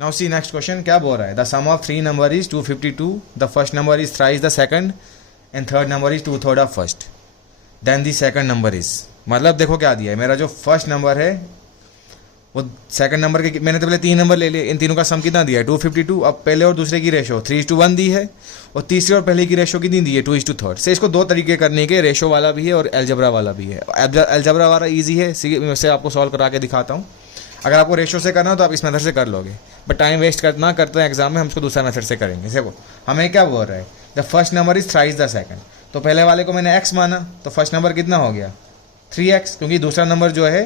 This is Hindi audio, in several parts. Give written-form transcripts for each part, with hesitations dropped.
नाउ सी नेक्स्ट क्वेश्चन क्या बोल रहा है, the sum of three number is 252, the first number is thrice the second and third number is 2/3 of first, then the second number is. मतलब देखो क्या दिया है, मेरा जो फर्स्ट नंबर है वो सेकंड नंबर के, मैंने तो पहले तीन नंबर ले लिए, इन तीनों का सम कितना दिया है 252। अब पहले और दूसरे की रेशो 3:1 दी है और तीसरे और पहले की रेशो कितनी दी है 2:3 से। इसको दो तरीके करने के, रेशो वाला भी है और एल्जब्रा वाला भी है। एल्जब्रा वाला ईजी है, मैं आपको सॉल्व करा के दिखाता हूँ। अगर आपको रेशो से करना हो तो आप इस मेथड से कर लोगे, बट टाइम वेस्ट करना करते हैं एग्जाम में, हम इसको दूसरा मेथड से करेंगे। देखो हमें क्या बोल रहा है, the first number is thrice the second, तो पहले वाले को मैंने x माना तो फर्स्ट नंबर कितना हो गया 3x, क्योंकि दूसरा नंबर जो है,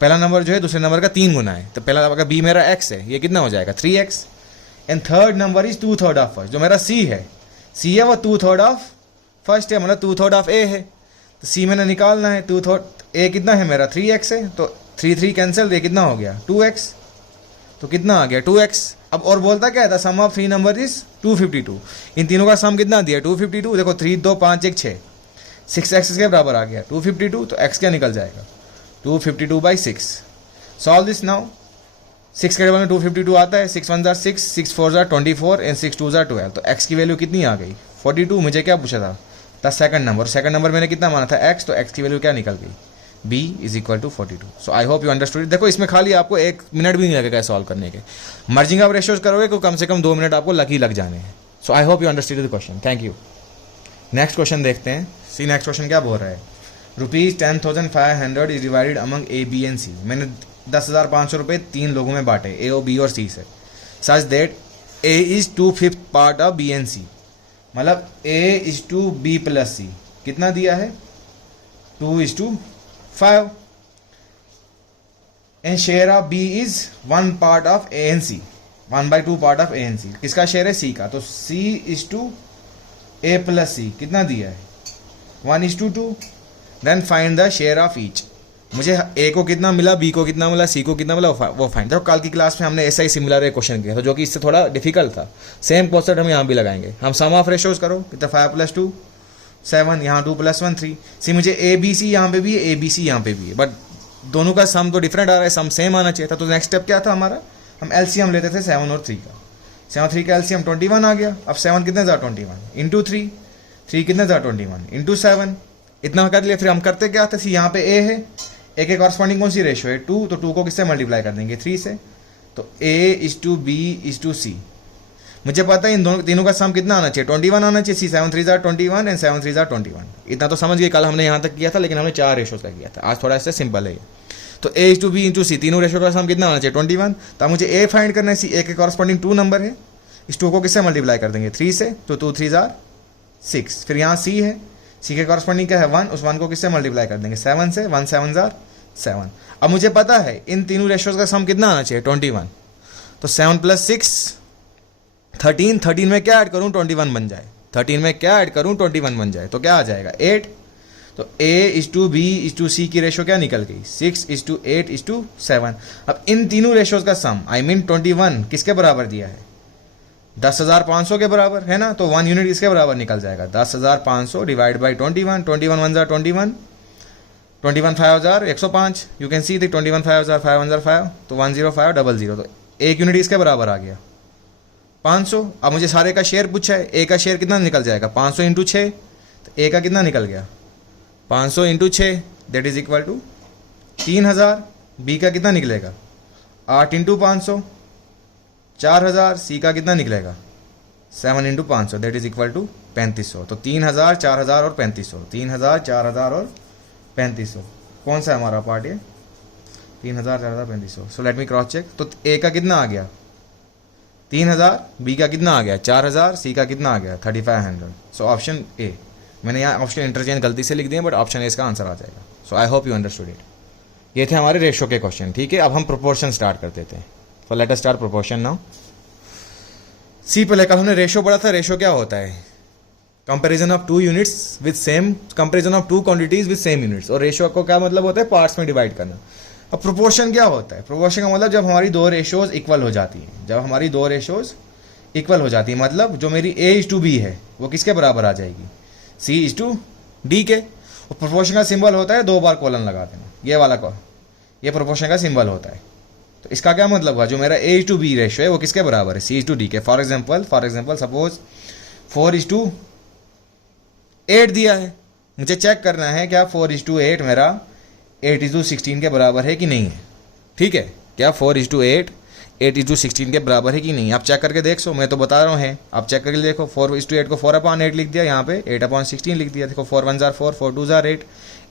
पहला नंबर जो है दूसरे नंबर का 3 गुना है, तो पहला अगर b मेरा x है, ये कितना हो जाएगा 3x। And third number is 2/3 of first, जो मेरा c है वो 2/3 ऑफ फर्स्ट है, मतलब 2/3 ऑफ a है, तो c मैंने निकालना है। 2/3 a कितना है मेरा 3x है, तो 3 कैंसिल, ये कितना हो गया 2x, तो कितना आ गया 2x। अब और बोलता क्या था, सम ऑफ थ्री नंबर इज 252, इन तीनों का सम कितना दिया 252। देखो 3 2 5 1 6, 6x के बराबर आ गया 252, तो x क्या निकल जाएगा 252/6। सॉल्व दिस नाउ, 6 के टेबल में 252 आता है, 6 1 6, 6 4 24 एंड 6 2 12, तो x की वैल्यू कितनी आ गई 42। मुझे क्या पूछा था सेकंड नंबर, सेकंड नंबर मैंने कितना माना था x, तो x की वैल्यू क्या निकल गई b is equal to 42। So I hope you understood. देखो इसमें खाली आपको 1 मिनट भी नहीं लगेगा सॉल्व करने के, मर्जिंग ऑफ रेशियोज करोगे तो कम से कम 2 मिनट आपको लग जाने हैं। So I hope you understood the question, thank you. Next question देखते हैं। सी नेक्स्ट क्वेश्चन क्या बोल रहा है, ₹10,500 is divided among A B and C. मैंने 10,500 रुपये 3 लोगों में बांटे, ए और बी और सी से, such that A is 2/5 part of B and C, मतलब A is to B plus C, कितना दिया है 2:5, and share of B is 1 part of A and C, 1/2 part of A and C. किसका शेयर है सी का, तो C is to A plus C, कितना दिया है 1:2। Then find the share of each. मुझे ए को कितना मिला, बी को कितना मिला, सी को कितना मिला, वो फाइंड। देखो कल की क्लास में हमने ऐसा ही सिमिलर एक क्वेश्चन किया था जो कि इससे थोड़ा डिफिकल्ट था, सेम कॉन्सेप्ट हम यहाँ भी लगाएंगे। हम सम ऑफ रेशियोज करो, कितना 5 + 2 7, यहाँ 2 + 1 3। सी मुझे ए बी सी यहाँ पे भी है, ए बी सी यहाँ पे भी है, बट दोनों का सम तो डिफरेंट आ रहा है, सम सेम आना चाहिए था। तो नेक्स्ट स्टेप क्या था हमारा, हम एलसीएम लेते थे 7 और 3 का। 7 3 का एलसीएम 21 आ गया। अब 7 कितने था 21 इंटू 3, 3 कितने था 21 इंटू 7, इतना कर लिया। फिर हम करते क्या थे, सी यहाँ पे ए है, ए के कॉरस्पॉन्डिंग कौन सी रेशो है 2, तो 2 को किससे मल्टीप्लाई कर देंगे 3 से, तो A is to B is to C. मुझे पता है इन दोनों तीनों का सम कितना आना चाहिए 21 आना चाहिए। सी 7 3 21 एंड 7 3 21, इतना तो समझ गए। कल हमने यहाँ तक किया था, लेकिन हमने 4 रेशोज का किया था, आज थोड़ा इससे सिंपल है। तो A is to B into सी, तीनों रेशो का सम कितना आना चाहिए 21। तो मुझे ए फाइंड करना है, सी ए के कॉरस्पॉन्डिंग 2 नंबर है, इस 2 को किससे मल्टीप्लाई कर देंगे 3 से, तो 2 3 6। फिर यहाँ सी है, सी के कॉरस्पॉन्डिंग क्या है 1, उस 1 को किससे मल्टीप्लाई कर देंगे 7 से, 1 7 7। अब मुझे पता है इन तीनों रेशोज का सम कितना आना चाहिए 21, तो 7 + 6 13, 13 में क्या ऐड करूं 21 बन जाए, 13 में क्या ऐड करूं 21 बन जाए, तो क्या आ जाएगा 8। तो a is to B is to C की रेशो क्या निकल गई 6 इज टू 8 इज टू 7। अब इन तीनों रेशोज का सम आई मीन 21 किसके बराबर दिया है 10,500 के बराबर है ना, तो 1 यूनिट इसके बराबर निकल जाएगा 10,500 divide by 21, 21 1 21, 21 5,000 105। You can see the 21 5,000 5 1 5, तो 10500, तो 1 यूनिट इसके बराबर आ गया 500। अब मुझे सारे का शेयर पूछा है, ए का शेयर कितना निकल जाएगा 500 इंटू 6, तो ए का कितना निकल गया 500 into 6, that is equal to 3,000। B का कितना निकलेगा 8 इंटू 500 4,000। सी का कितना निकलेगा 7 into 500, that is equal to 3,500। तो 3,000 4,000 और 3,500, 3,000 4,000 और 3,500, कौन सा हमारा पार्ट है 3,000 4,000 3,500। So let me cross check. तो ए का कितना आ गया 3,000, बी का कितना आ गया 4,000, सी का कितना आ गया 3,500। सो ऑप्शन ए, मैंने यहाँ ऑप्शन इंटरचेंज गलती से लिख दिए, बट ऑप्शन ए इसका आंसर आ जाएगा। So I hope you understood it. ये थे हमारे रेशो के क्वेश्चन, ठीक है। अब हम प्रोपोर्शन स्टार्ट कर देते हैं। तो let us start proportion now. See पहले कल हमने रेशो पढ़ा था। रेशो क्या होता है, comparison of 2 units with same, comparison of 2 quantities with same units. और रेशो को क्या मतलब होता है, पार्ट्स में डिवाइड करना। अब प्रोपोर्शन क्या होता है, प्रोपोर्शन का मतलब जब हमारी 2 रेशोज इक्वल हो जाती हैं, जब हमारी 2 रेशोज इक्वल हो जाती है, मतलब जो मेरी ए इज टू बी है वो किसके बराबर आ जाएगी सी इज टू डी के। और प्रोपोर्शन का सिंबल होता है 2 बार कॉलन लगा देना, ये वाला को, ये प्रोपोर्शन का सिंबल होता है। तो इसका क्या मतलब हुआ, जो मेरा A/B रेशियो है वो किसके बराबर है, C/D के। फॉर एग्जाम्पल सपोज 4:8 दिया है, मुझे चेक करना है क्या 4:8 मेरा 8:16 के बराबर है कि नहीं है। ठीक है, क्या 4:8 8:16 के बराबर है कि नहीं, आप चेक करके देख सो, मैं तो बता रहा हूँ है, आप चेक करके देखो। 4:8 को 4/8 लिख दिया, यहाँ पे 8/16 लिख दिया। देखो 4 1 4 4 2 8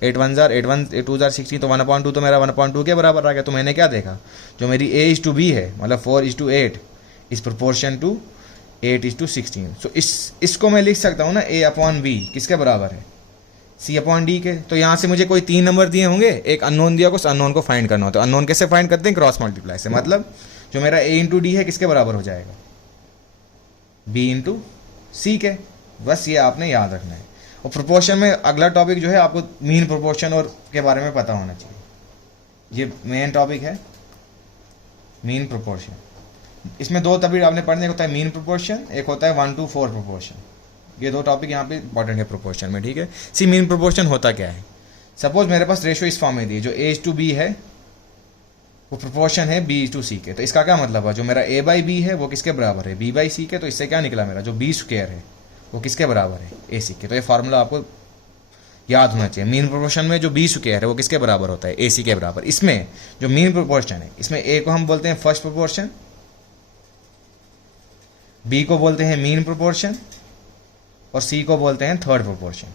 8 1 8 1 8 2 16, तो 1/2 तो मेरा 1/2 के बराबर आ गया। तो मैंने क्या देखा, जो मेरी A/B है मतलब 4:8 इज प्रोपोर्शन टू 8:16। सो इसको मैं लिख सकता हूँ ना A/B किसके बराबर है, C/D के। तो यहाँ से मुझे कोई 3 नंबर दिए होंगे, एक अननोन दिया, कुछ अननोन को फाइंड करना हो। तो अननोन कैसे फाइंड करते हैं, क्रॉस मल्टीप्लाई से। मतलब जो मेरा A/D है किसके बराबर हो जाएगा, B/C के। बस ये आपने याद रखना है। और प्रोपोर्शन में अगला टॉपिक जो है आपको मीन प्रोपोर्शन और के बारे में पता होना चाहिए। ये मेन टॉपिक है मीन प्रोपोर्शन। इसमें 2 तभी आपने पढ़ने, होता है मीन प्रोपोर्शन, एक होता है 1:4 प्रोपोर्शन। ये 2 टॉपिक यहाँ पे इंपॉर्टेंट है प्रोपोर्शन में। ठीक है, सी मीन प्रोपोर्शन होता क्या है। सपोज मेरे पास रेशियो इस फॉर्म में दी है, जो A/B है वो प्रोपोर्शन है B/C के। तो इसका क्या मतलब है, जो मेरा A/B है वो किसके बराबर है, B/C के। तो इससे क्या निकला, मेरा जो B² है वो किसके बराबर है, AC के। तो ये फार्मूला आपको याद होना चाहिए। मीन प्रोपोर्शन में जो B² है वो किसके बराबर होता है, AC के बराबर। इसमें जो मीन प्रोपोर्शन है, इसमें A को हम बोलते हैं फर्स्ट प्रोपोर्शन, B को बोलते हैं मीन प्रोपोर्शन और C को बोलते हैं थर्ड प्रोपोर्शन।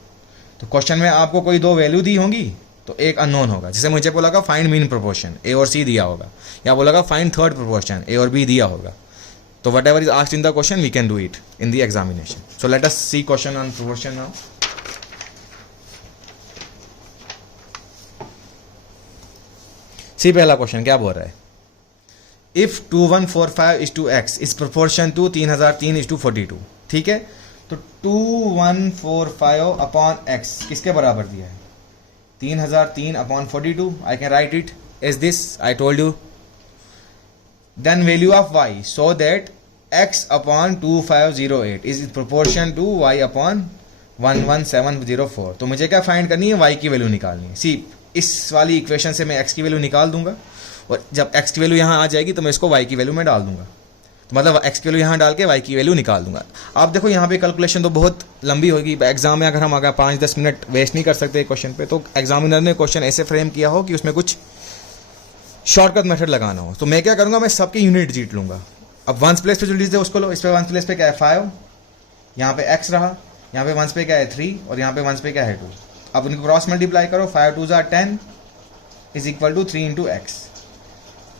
तो क्वेश्चन में आपको कोई 2 वैल्यू दी होंगी, तो एक अननोन होगा। जैसे मुझे बोला फाइंड मीन प्रोपोर्शन, A और C दिया होगा, या बोला फाइंड थर्ड प्रोपोर्शन, A और B दिया होगा। तो whatever is asked in the question we can do it in the examination. So let us see question on proportion now. See पहला क्वेश्चन क्या बोल रहा है, if 2145:x is proportion to 3003:42। ठीक है, तो 2145/x किसके बराबर दिया है, 3003/42। I can write it as this, I told you. Then value of y so that x/2508 is proportion to y/11704। तो मुझे क्या फाइंड करनी है, y की वैल्यू निकालनी है। सी इस वाली इक्वेशन से मैं x की वैल्यू निकाल दूंगा, और जब x की वैल्यू यहाँ आ जाएगी तो मैं इसको y की वैल्यू में डाल दूंगा। तो मतलब x की वैल्यू यहाँ डाल के y की वैल्यू निकाल दूंगा। आप देखो यहाँ पे कैलकुलेशन तो बहुत लंबी होगी एग्जाम में, अगर हम 5-10 मिनट वेस्ट नहीं कर सकते क्वेश्चन पे, तो एग्जामिनर ने क्वेश्चन ऐसे फ्रेम किया हो कि उसमें कुछ शॉर्टकट मेथड लगाना हो। तो मैं क्या करूँगा, मैं सबके यूनिट जीत लूँगा। अब वंस प्लेस पे जो डिजिट है उसको लो, इस पे वंस प्लेस पे क्या है 5, यहाँ पे x रहा, यहाँ पे वंस पे क्या है 3 और यहाँ पे वंस पे क्या है 2। अब उनको क्रॉस मल्टीप्लाई करो, 5 2 10 इज इक्वल टू 3 × x।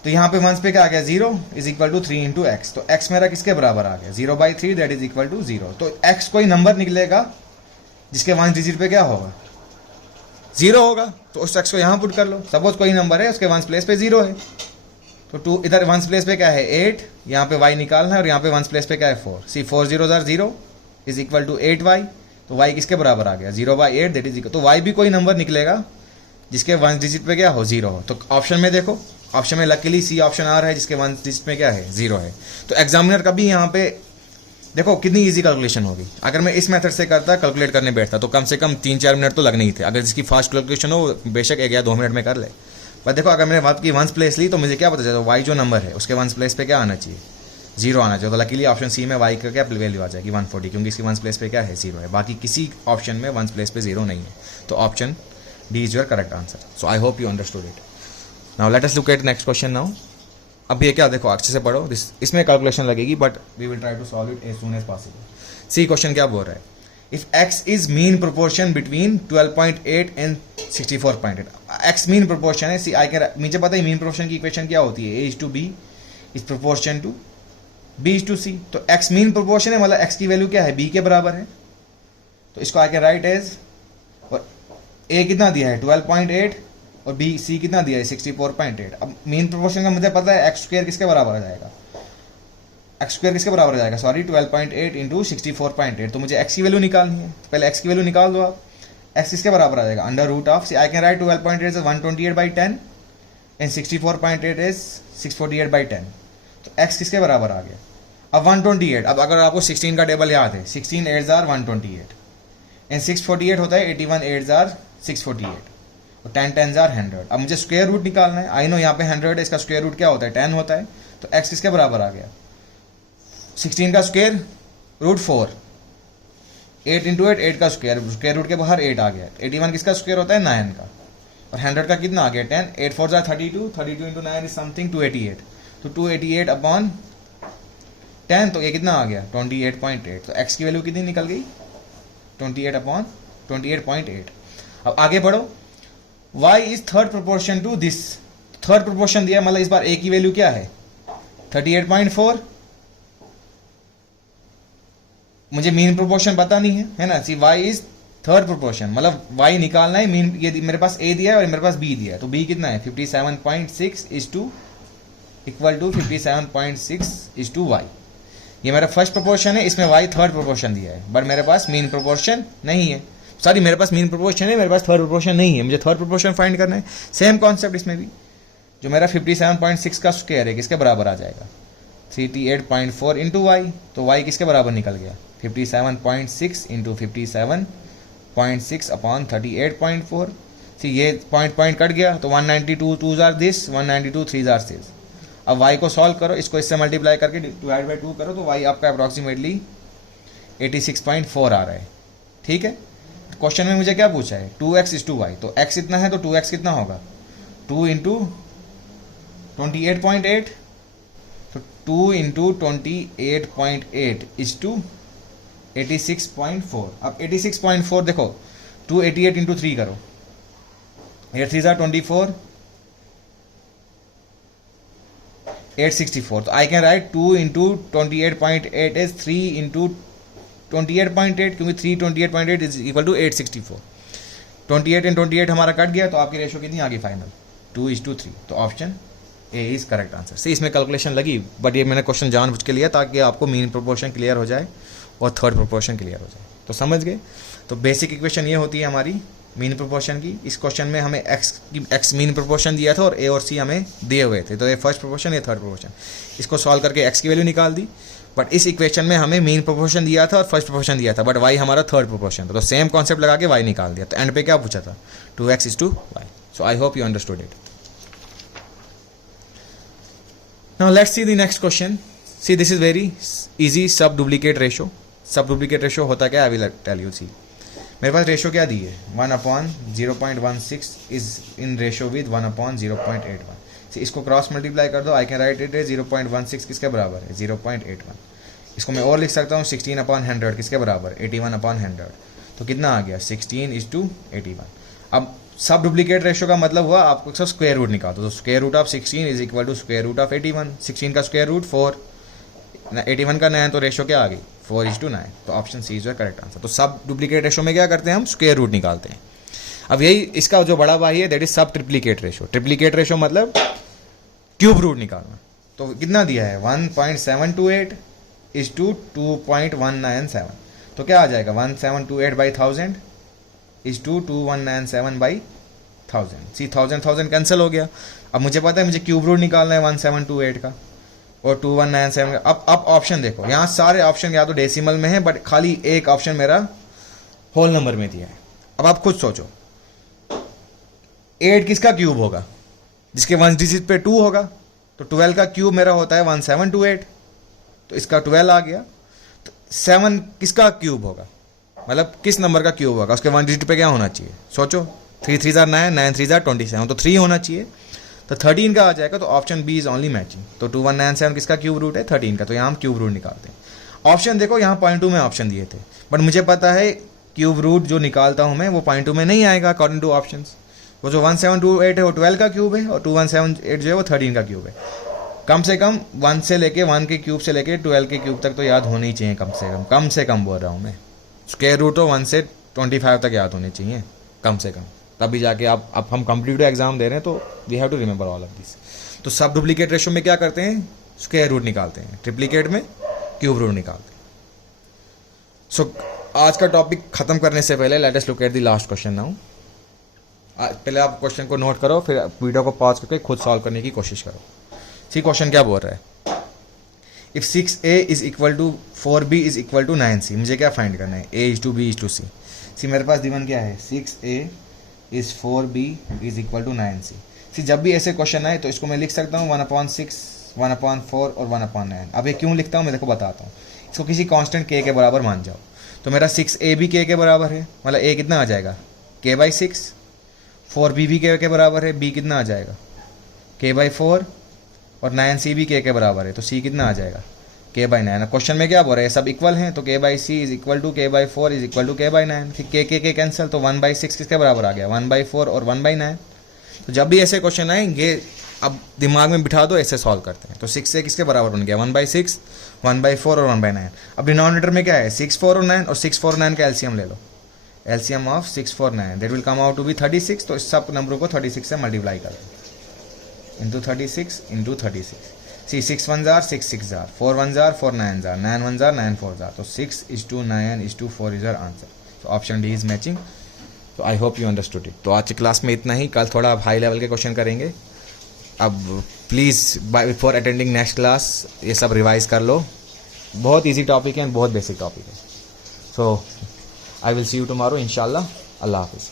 तो यहाँ पे वंस पे क्या आ गया 0 इज इक्वल टू 3 × x। तो x मेरा किसके बराबर आ गया, 0/3 दैट इज इक्वल टू 0। तो x कोई नंबर निकलेगा जिसके वंस डिजिट पे क्या होगा 0 होगा, तो उस x को यहाँ पुट कर लो। सपोज कोई नंबर है उसके वंस प्लेस पे 0 है, तो 2 इधर वंस प्लेस पे क्या है 8, यहाँ पे y निकालना है, और यहाँ पे वंस प्लेस पे क्या है 4। सी 4 0 0 इज इक्वल टू 8y। तो y किसके बराबर आ गया 0/8 दैट इज इक्वल। तो y भी कोई नंबर निकलेगा जिसके वंस डिजिट पे क्या हो 0 हो। तो ऑप्शन में देखो, ऑप्शन में लकीली सी ऑप्शन आ रहा है जिसके वंस डिजिट में क्या है 0 है। तो एग्जामिनर का भी यहाँ पे देखो कितनी इजी कैलकुलेशन होगी। अगर मैं इस मेथड से करता, कैलकुलेट करने बैठता, तो कम से कम 3-4 मिनट तो लगने ही थे। अगर जिसकी फास्ट कैलकुलेशन हो बेशक 1 या 2 मिनट में कर ले। पर देखो अगर मैंने बात की वंस प्लेस ली, तो मुझे क्या पता चला, y जो नंबर है उसके वंस प्लेस पे क्या आना चाहिए 0 आना चाहिए। तो लकीली ऑप्शन सी में y का क्या वैल्यू आ जाएगी 140, क्योंकि इसकी वंस प्लेस पे क्या है 0 है। बाकी किसी ऑप्शन में वंस प्लेस पे 0 नहीं है। तो option D is your correct answer. So I hope you understood it. Now let us look at next question now. अब ये क्या देखो अच्छे से पढ़ो, इसमें कैलकुलेशन लगेगी but we will try to solve it as soon as possible. See question क्या बोल रहा है, if x is mean proportion between 12.8 and 64.8। x mean proportion है। सी आई कैन, मुझे पता है मीन प्रोपोर्शन की इक्वेशन क्या होती है, A/B is proportion to B/C। तो x मीन प्रोपोर्शन है, मतलब x की वैल्यू क्या है b के बराबर है। तो इसको आई कैन राइट एज, और a कितना दिया है 12.8 और C कितना दिया है 64.8। अब मीन प्रोपोर्शन का मुझे पता है x² किसके बराबर आ जाएगा, x² किसके बराबर आ जाएगा, सॉरी 12.8 × 64.8। तो मुझे x की वैल्यू निकालनी है, तो पहले x की वैल्यू निकाल दो आप। x किसके बराबर आ जाएगा, under root of, I can write 12.8 is 128/10 and 64.8 is 648/10। तो x किसके बराबर आ गया, अब 128। अब अगर आपको 16 का टेबल याद है, 16 8s are 128 एंड 648 होता है 81 8s are 648। तो 10 टेन्स आर 100। अब मुझे स्क्वायर रूट निकालना है। आई नो यहाँ पे 100 है, इसका स्क्वायर रूट क्या होता है 10 होता है। तो x किसके बराबर आ गया 16 का स्क्वायर रूट 4, 8 इंटू 8, 8 का स्क्वायर रूट के बाहर 8 आ गया। 81 किसका स्क्वायर होता है 9 का, और 100 का कितना आ गया 10, 8 4 जा 32, 32 इंटू 9 इज समथिंग 288, तो 288 अपॉन 10, तो ये कितना आ गया 28.8। तो x की वैल्यू कितनी निकल गई 28 अपॉन 28.8। अब आगे बढ़ो, y is third proportion to this, third proportion दिया मतलब इस बार a की वैल्यू क्या है 38.4। मुझे मीन प्रोपोर्शन पता नहीं है ना, सी y इज थर्ड प्रोपोर्शन, मतलब y निकालना है मीन। ये मेरे पास a दिया है और मेरे पास b दिया है, तो b कितना है 57.6 is to equal to 57.6 is to y। ये मेरा फर्स्ट प्रोपोर्शन है, इसमें y थर्ड प्रोपोर्शन दिया है, बट मेरे पास मीन प्रोपोर्शन नहीं है। सॉरी, मेरे पास मीन प्रोपोर्शन है, मेरे पास थर्ड प्रोपोर्शन नहीं है, मुझे थर्ड प्रोपोर्शन फाइंड करना है। सेम कॉन्सेप्ट इसमें भी, जो मेरा 57.6 का स्क्वायर है किसके बराबर आ जाएगा 38.4 इंटू वाई, तो y किसके बराबर निकल गया 57.6 इंटू 57.6 अपॉन 38.4। सी ये पॉइंट कट गया, तो 192 2 आर दिस, 192 3 आर दिस। अब y को सॉल्व करो, इसको इससे मल्टीप्लाई करके डिवाइड बाई 2 करो, तो y आपका अप्रॉक्सीमेटली 86.4 आ रहा है। ठीक है, क्वेश्चन में मुझे क्या पूछा है 2x इज टू वाई, तो x इतना है तो 2x कितना होगा 2 इंटू 28.8, तो 2 इंटू 28.8 इज टू 86.4। अब 86.4 देखो 288 इंटू 3 करो, 8 3 24, 864, तो आई can right 2 into 28.8 is 3 into 28.8, क्योंकि 3 28.8 इज इक्वल टू 864। 28 एंड 28 हमारा कट गया, तो आपकी रेशो कितनी आ गई फाइनल 2:3। तो option A is correct answer. से इसमें कैलकुलेशन लगी, बट ये मैंने क्वेश्चन जानबूझ के लिया ताकि आपको मीन प्रोपोर्शन क्लियर हो जाए और थर्ड प्रोपोर्शन क्लियर हो जाए। तो समझ गए, तो बेसिक इक्वेशन ये होती है हमारी मीन प्रोपोर्शन की। इस क्वेश्चन में हमें एक्स मीन प्रोपोर्शन दिया था और ए और सी हमें दिए हुए थे, तो ये फर्स्ट प्रोपोर्शन ये थर्ड प्रोपोर्शन। इसको सॉल्व करके एक्स की वैल्यू निकाल दी, बट इस इक्वेशन में हमें मीन प्रोपोर्शन दिया था और फर्स्ट प्रोपोर्शन दिया था, बट वाई हमारा थर्ड प्रोपोर्शन था, तो सेम कॉन्सेप्ट लगा के वाई निकाल दिया। तो एंड पे क्या पूछा था 2x इज टू वाई। So I hope you understood it. Now let's see the next question. See this is very easy, sub duplicate ratio. Sub duplicate ratio होता क्या, I will tell you. See मेरे पास रेशो क्या दी है 1/0.16 इज इन रेशो विद 1/0.81। इसको क्रॉस मल्टीप्लाई कर दो, आई कैन राइट इट है 0.16 किसके बराबर है 0.81। इसको मैं और लिख सकता हूँ 16/100 किसके बराबर 81/100। तो कितना आ गया 16:81। अब सब डुप्लीकेट रेशो का मतलब हुआ आपको सब स्क्वायर रूट निकाल दो, तो square root of 16 is equal to square root of 81। 16 का स्क्वायर रूट 4, 81 का 9, तो रेशो क्या आ गई 4:9। तो option C is your correct answer. तो सब डुप्लीकेट रेशो में क्या करते हैं हम स्क्वायर रूट निकालते हैं। अब यही इसका जो बड़ा भाई है दैट इज सब ट्रिप्लीकेट रेशो। ट्रिप्लीकेट रेशो मतलब क्यूब रूट निकालना। तो कितना दिया है 1.728 इज टू 2.197। तो क्या आ जाएगा 1728/1000 इज टू 2197/1000। सी 1000 कैंसिल हो गया। अब मुझे पता है मुझे क्यूब रूट निकालना है 1728 का और 2197 का। अब ऑप्शन देखो, यहाँ सारे ऑप्शन या तो डेसिमल में है, बट खाली एक ऑप्शन मेरा होल नंबर में दिया है। अब आप खुद सोचो 8 किसका क्यूब होगा, जिसके 1 डिजिट पे 2 होगा, तो 12 का क्यूब मेरा होता है 1728, तो इसका 12 आ गया। तो 7 किसका क्यूब होगा, मतलब किस नंबर का क्यूब होगा, उसके 1 डिजिट पे क्या होना चाहिए, सोचो 3 3 9, 9 3 27, तो 3 होना चाहिए। तो 13 का आ जाएगा, तो option B is only matching. तो 2197 किसका क्यूब रूट है 13 का, तो यहाँ हम क्यूब रूट निकालते हैं। ऑप्शन देखो यहाँ पॉइंट 2 में ऑप्शन दिए थे, बट मुझे पता है क्यूब रूट जो निकालता हूँ मैं वो पॉइंट 2 में नहीं आएगा अकॉर्डिंग टू ऑप्शन। वो जो 1728 है वो 12 का क्यूब है और 2178 जो है वो 13 का क्यूब है। कम से कम 1 से लेके 1 के क्यूब से लेके 12 के क्यूब तक तो याद होने ही चाहिए, कम से कम बोल रहा हूँ मैं। स्क्वायर रूट तो 1 से 25 तक याद होने चाहिए कम से कम, तभी जाके आप अब हम कॉम्पिटिटिव एग्जाम दे रहे हैं तो we have to remember all of this. तो सब डुप्लीकेट रेशो में क्या करते हैं स्क्वायर रूट निकालते हैं, ट्रिप्लीकेट में क्यूब रूट निकालते हैं। सो आज का टॉपिक खत्म करने से पहले let us look at the last question now. पहले आप क्वेश्चन को नोट करो, फिर वीडियो को पॉज करके खुद सॉल्व करने की कोशिश करो। सी क्वेश्चन क्या बोल रहा है, if 6a is equal to 4b is equal to 9c, मुझे क्या फाइंड करना है a is to b is to c। See मेरे पास गिवन क्या है 6a is 4b is equal to 9c। See जब भी ऐसे क्वेश्चन आए तो इसको मैं लिख सकता हूँ 1/6, 1/4 और 1/9। अब ये क्यों लिखता हूँ मैं देखो बताता हूँ। इसको किसी कांस्टेंट k के बराबर मान जाओ, तो मेरा 6a भी k के बराबर है, मतलब a कितना आ जाएगा k/6, 4b भी k के बराबर है, b कितना आ जाएगा k/4 और 9c भी k के बराबर है, तो c कितना आ जाएगा k/9। क्वेश्चन में क्या बोल रहे हैं, सब इक्वल हैं, तो k/c is equal to k/4 is equal to k/9। फिर k कैंसिल, तो 1/6 किसके बराबर आ गया 1/4 और 1/9। तो जब भी ऐसे क्वेश्चन आएंगे अब दिमाग में बिठा दो, ऐसे सॉल्व करते हैं। तो 6 से किसके बराबर बन गया 1/6, 1/4 और 1/9। अब डिनोमिनेटर में क्या है 6, 4 और 9, और 6, 4, 9 का एलसीएम ले लो। LCM of 6, 4, 9 that will come out to be 36। तो इस सब नंबरों को 36 से मल्टीप्लाई कर दो, इंटू 36 इंटू 36। सी 6 1 jar 6 6 jar, 4 1 jar 4 9 jar, 9 1 jar 9 4 jar. तो 6:9:4 इज आवर आंसर। तो ऑप्शन डी इज मैचिंग। तो आई होप यू अंडरस्टूड इट। तो आज की क्लास में इतना ही, कल थोड़ा हाई लेवल के क्वेश्चन करेंगे। अब please before attending next class ये सब रिवाइज कर लो, बहुत इजी टॉपिक है, बहुत बेसिक टॉपिक है। So I will see you tomorrow इंशाल्लाह। अल्लाह हाफिज़।